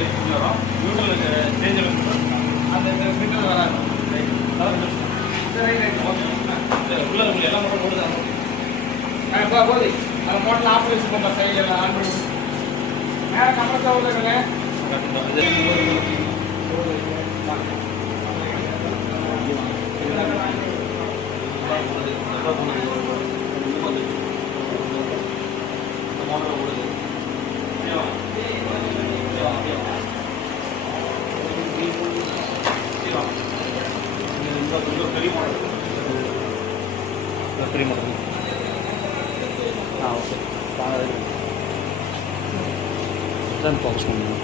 பேசிட்டு வரோம். நியூட்ரலுக்கு சேஞ்ச் அந்த மீட்டர் வராது. உள்ள உங்களுக்கு எல்லாம் மட்டும் போடுது. போகுது அந்த மோட்டர் ஆப்ரேஷன் பண்ணுற சைடில் ஆன் பண்ணி மேலே கம்ப்ரஸர் உள்ளதுங்க. பெரிய மாடல் ஓகே ஃபோக்கஸ் பண்ணுங்க.